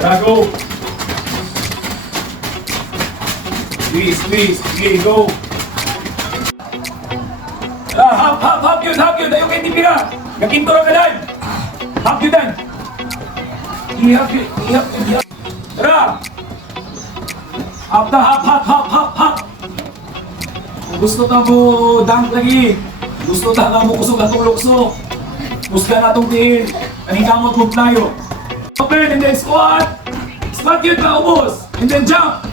Go. Squeeze. Okay, go. Hop yun. Tayo kay tipira. Gakinto lang ka dan. Hop yun dan. Ihap. Tara. Hop. Gusto ta mo dunk lagi. Gusto ta mo kusog atong lukso. Musga na itong tiin. Kaning kamot mo playo. Open and then squat. Squat yun ka, ubos. And then jump.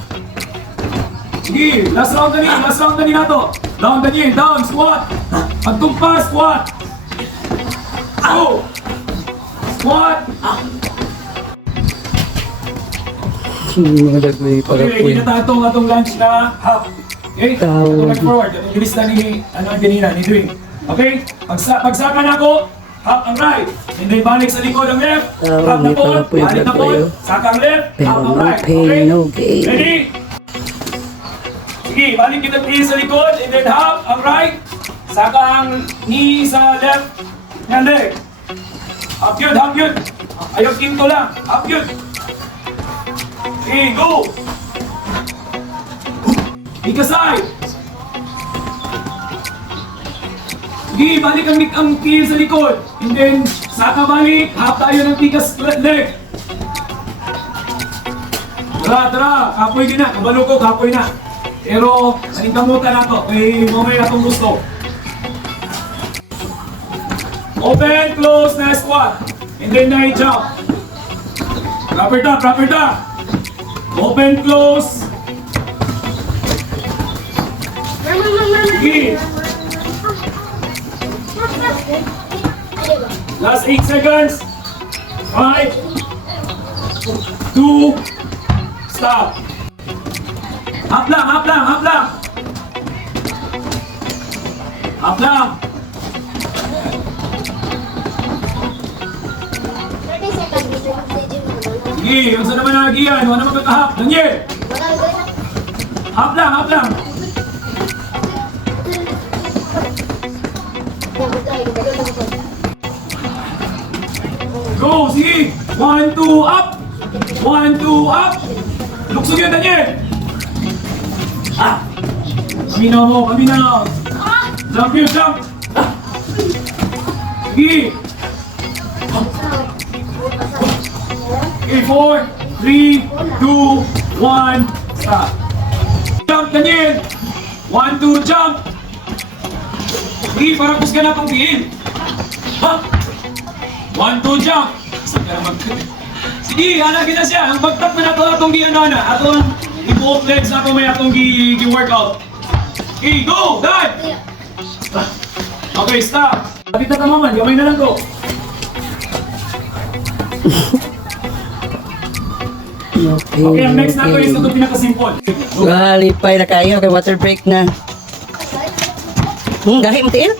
Sige, last round na ni nato. Down, squat. Pagtumpa, squat. Go. Squat. Okay, ginata itong lunge na half. Okay, ito forward. Itong bilis na ni, ang ganina, ni Dwayne. Okay, pagsaka na ako, hop ang right. And then balik sa likod ang left. Hop na po. Balik na po. Saka ang left. Hop ang right. Okay? Ready? Sige, balik kita sa likod. And then hop ang right. Saka ang knee sa left. Yan leg. Hop yun. Ayaw kinto lang. Hop yun. Okay, go. Ikasay. Sige, balik ang heel sa likod. And then, saka balik. Hop tayo ng tikas leg. Tara. Kapoy din na. Kabalo ko, kapoy na. Pero, sanitamutan na to. May mamaya itong gusto. Open, close na squat. And then, na jump. Proper ta. Open, close. Sige. Last 8 seconds. 5, 2, stop. Hop lang. Sige, yung sa naman nagiyan, wala naman kakahap. Daniel! Hop lang. Go, sige! 1, 2, up! Luksog yun, Daniel! Paminaw mo! Jump yun! Sige! Okay, 4, 3, 2, 1, stop! Jump, Daniel! 1, 2, jump! Sige, parang kusga na itong tiin! 1, 2, jump! Sige, halagin na siya. Ang bagtak na nato atong gi-ano na. Atong i-both legs na may atong gi-workout. Okay, go! Dad! Okay, stop. Kapit na tamaman. Gamay na lang go. Okay, ang next na to is ito pinaka-simple. Galipay na kayo. Okay, water break na. Gahi mo tiin?